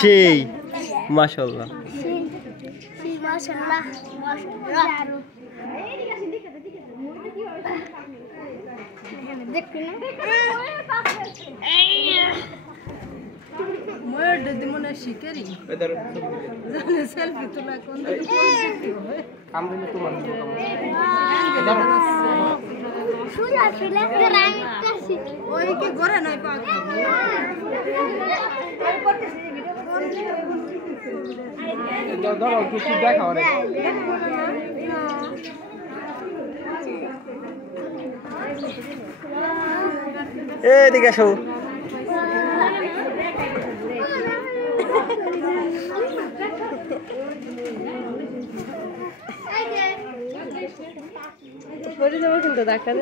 সেই মাশাআল্লাহ সেলফি তোলা এদিকে আসো কিন্তু ডাক্তার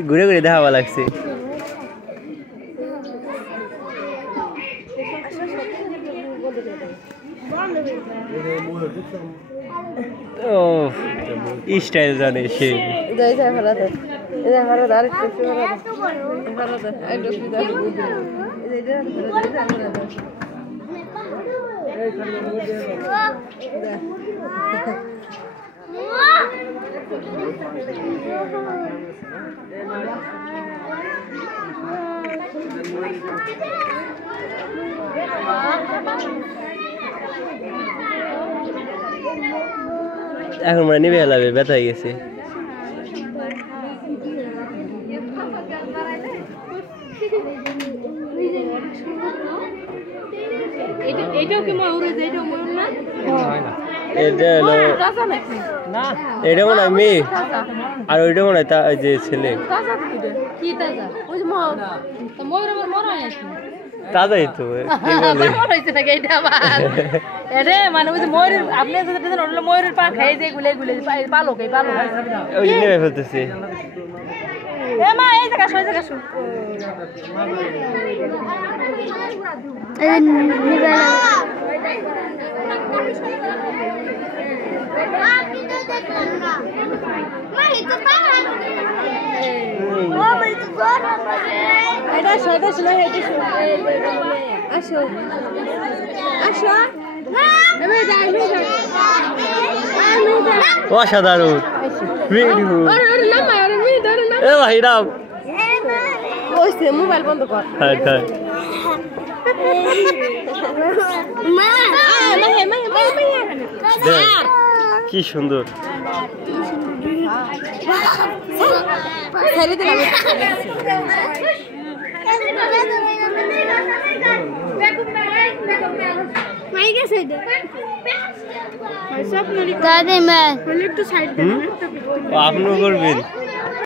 ঘুরে ঘুরে দেখা ভালো লাগছে ও স্টাইল জানে সে এখন মানে নিবে লাগবে ব্যথা হয়ে গেছে এইটাও কি ময়ূর এইটাও ময়ূর না এটা এটা মনে হয় মেয়ে আর ওইটা মনে হয় যে ছেলে তাজাই তো মানে ওই যে ময়ূরের আপনি ময়ূরের পা খাই যে গুলে গুলে পালক এই পালক ওই নেমে ফেলতেছে মা এই জায়গা সই জায়গা শুন আসো আসো অসাধারণ মোবাইল বন্ধ কর কি সুন্দর আপনিও করবেন